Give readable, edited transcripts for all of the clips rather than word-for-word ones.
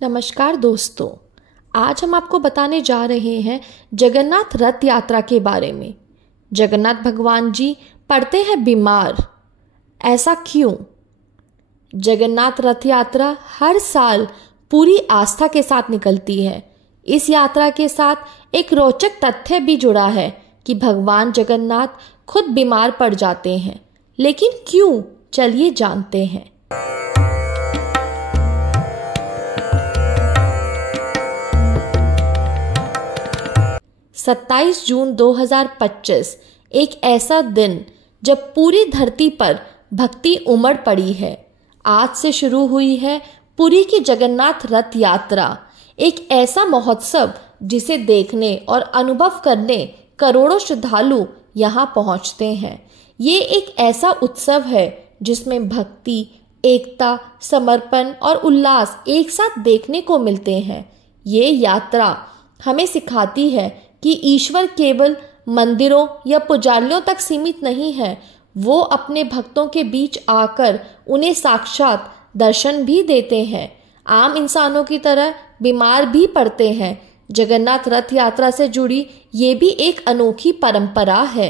नमस्कार दोस्तों, आज हम आपको बताने जा रहे हैं जगन्नाथ रथ यात्रा के बारे में। जगन्नाथ भगवान जी पड़ते हैं बीमार, ऐसा क्यों? जगन्नाथ रथ यात्रा हर साल पूरी आस्था के साथ निकलती है। इस यात्रा के साथ एक रोचक तथ्य भी जुड़ा है कि भगवान जगन्नाथ खुद बीमार पड़ जाते हैं। लेकिन क्यों? चलिए जानते हैं। 27 जून 2025 एक ऐसा दिन जब पूरी धरती पर भक्ति उमड़ पड़ी है। आज से शुरू हुई है पुरी की जगन्नाथ रथ यात्रा, एक ऐसा महोत्सव जिसे देखने और अनुभव करने करोड़ों श्रद्धालु यहाँ पहुँचते हैं। ये एक ऐसा उत्सव है जिसमें भक्ति, एकता, समर्पण और उल्लास एक साथ देखने को मिलते हैं। ये यात्रा हमें सिखाती है कि ईश्वर केवल मंदिरों या पुजारियों तक सीमित नहीं है, वो अपने भक्तों के बीच आकर उन्हें साक्षात दर्शन भी देते हैं। आम इंसानों की तरह बीमार भी पड़ते हैं। जगन्नाथ रथ यात्रा से जुड़ी ये भी एक अनोखी परंपरा है।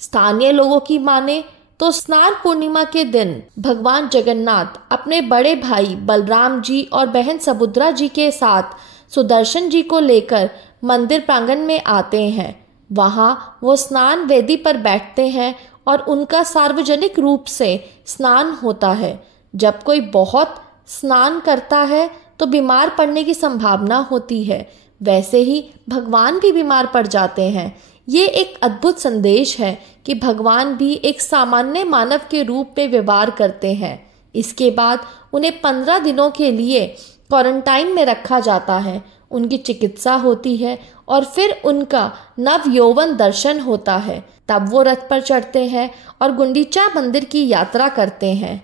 स्थानीय लोगों की माने तो स्नान पूर्णिमा के दिन भगवान जगन्नाथ अपने बड़े भाई बलराम जी और बहन सुभद्रा जी के साथ सुदर्शन जी को लेकर मंदिर प्रांगण में आते हैं। वहां वो स्नान वेदी पर बैठते हैं और उनका सार्वजनिक रूप से स्नान होता है। जब कोई बहुत स्नान करता है तो बीमार पड़ने की संभावना होती है, वैसे ही भगवान भी बीमार पड़ जाते हैं। ये एक अद्भुत संदेश है कि भगवान भी एक सामान्य मानव के रूप में व्यवहार करते हैं। इसके बाद उन्हें 15 दिनों के लिए क्वारंटाइन में रखा जाता है, उनकी चिकित्सा होती है और फिर उनका नव यौवन दर्शन होता है। तब वो रथ पर चढ़ते हैं और गुंडीचा मंदिर की यात्रा करते हैं।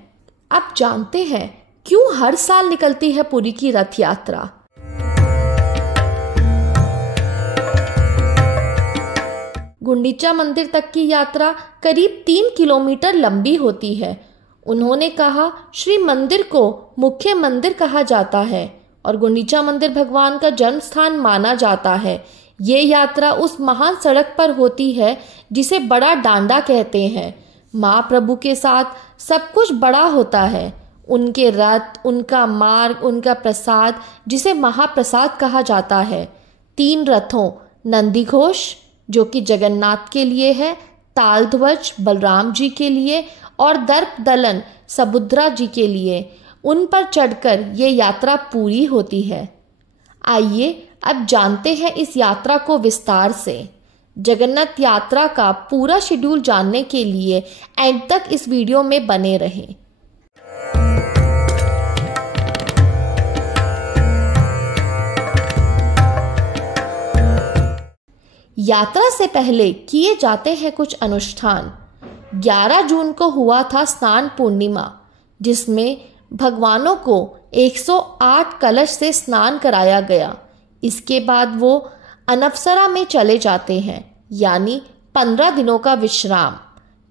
अब जानते हैं क्यों हर साल निकलती है पुरी की रथ यात्रा। गुंडीचा मंदिर तक की यात्रा करीब 3 किलोमीटर लंबी होती है। उन्होंने कहा, श्री मंदिर को मुख्य मंदिर कहा जाता है और गुंडीचा मंदिर भगवान का जन्म स्थान माना जाता है। ये यात्रा उस महान सड़क पर होती है जिसे बड़ा डांडा कहते हैं। महाप्रभु के साथ सब कुछ बड़ा होता है, उनके रथ, उनका मार्ग, उनका प्रसाद जिसे महाप्रसाद कहा जाता है। 3 रथों नंदीघोष जो कि जगन्नाथ के लिए है, तालध्वज बलराम जी के लिए और दर्प दलन सुभद्रा जी के लिए, उन पर चढ़कर ये यात्रा पूरी होती है। आइए अब जानते हैं इस यात्रा को विस्तार से। जगन्नाथ यात्रा का पूरा शेड्यूल जानने के लिए एंड तक इस वीडियो में बने रहें। यात्रा से पहले किए जाते हैं कुछ अनुष्ठान। 11 जून को हुआ था स्नान पूर्णिमा, जिसमें भगवानों को 108 कलश से स्नान कराया गया। इसके बाद वो अनवसरा में चले जाते हैं, यानी 15 दिनों का विश्राम।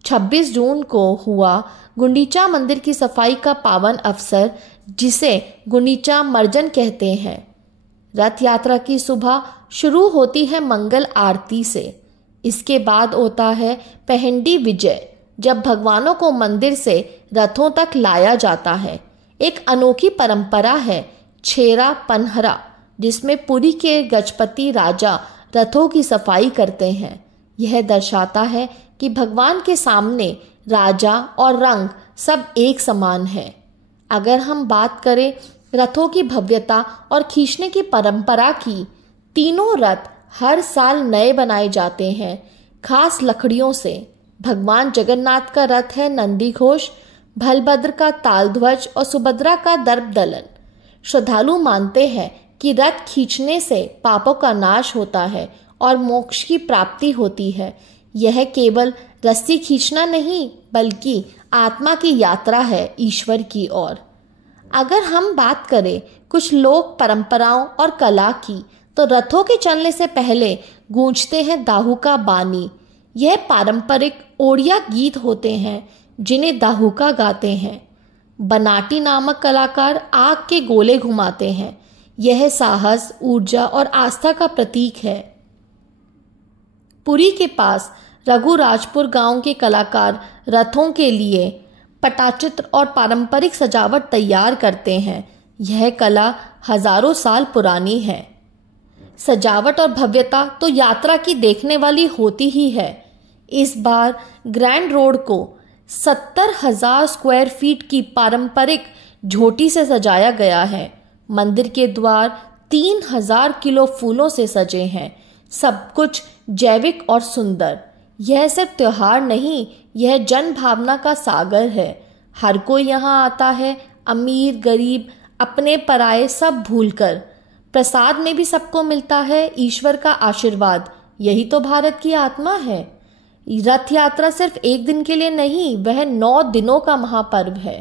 26 जून को हुआ गुंडीचा मंदिर की सफाई का पावन अवसर, जिसे गुंडीचा मर्जन कहते हैं। रथ यात्रा की सुबह शुरू होती है मंगल आरती से। इसके बाद होता है पहंडी विजय, जब भगवानों को मंदिर से रथों तक लाया जाता है। एक अनोखी परंपरा है छेरा पनहरा, जिसमें पुरी के गजपति राजा रथों की सफाई करते हैं। यह दर्शाता है कि भगवान के सामने राजा और रंग सब एक समान है। अगर हम बात करें रथों की भव्यता और खींचने की परंपरा की, तीनों रथ हर साल नए बनाए जाते हैं, खास लकड़ियों से। भगवान जगन्नाथ का रथ है नंदीघोष, बलभद्र का तालध्वज और सुभद्रा का दर्प दलन। श्रद्धालु मानते हैं कि रथ खींचने से पापों का नाश होता है और मोक्ष की प्राप्ति होती है। यह केवल रस्सी खींचना नहीं, बल्कि आत्मा की यात्रा है ईश्वर की ओर। अगर हम बात करें कुछ लोक परंपराओं और कला की, तो रथों के चलने से पहले गूंजते हैं दाहू का बानी। यह पारंपरिक ओडिया गीत होते हैं जिन्हें दाहुका गाते हैं। बनाटी नामक कलाकार आग के गोले घुमाते हैं। यह साहस, ऊर्जा और आस्था का प्रतीक है। पुरी के पास रघुराजपुर गांव के कलाकार रथों के लिए पटाचित्र और पारंपरिक सजावट तैयार करते हैं। यह कला हजारों साल पुरानी है। सजावट और भव्यता तो यात्रा की देखने वाली होती ही है। इस बार ग्रैंड रोड को 70,000 स्क्वायर फीट की पारंपरिक झोटी से सजाया गया है। मंदिर के द्वार 3,000 किलो फूलों से सजे हैं। सब कुछ जैविक और सुंदर। यह सिर्फ त्योहार नहीं, यह जन भावना का सागर है। हर कोई यहाँ आता है, अमीर गरीब, अपने पराये सब भूलकर। प्रसाद में भी सबको मिलता है ईश्वर का आशीर्वाद। यही तो भारत की आत्मा है। रथ यात्रा सिर्फ एक दिन के लिए नहीं, वह 9 दिनों का महापर्व है।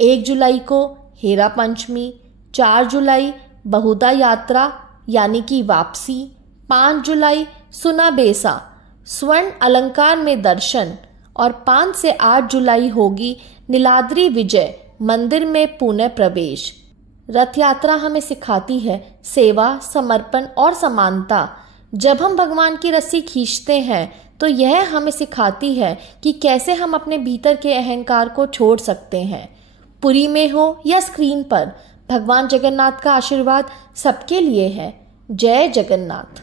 1 जुलाई को हेरा पंचमी, 4 जुलाई बहुदा यात्रा यानी कि वापसी, 5 जुलाई सुना बेसा स्वर्ण अलंकार में दर्शन और 5 से 8 जुलाई होगी नीलाद्री विजय मंदिर में पुनः प्रवेश। रथ यात्रा हमें सिखाती है सेवा, समर्पण और समानता। जब हम भगवान की रस्सी खींचते हैं तो यह हमें सिखाती है कि कैसे हम अपने भीतर के अहंकार को छोड़ सकते हैं। पुरी में हो या स्क्रीन पर, भगवान जगन्नाथ का आशीर्वाद सबके लिए है। जय जगन्नाथ।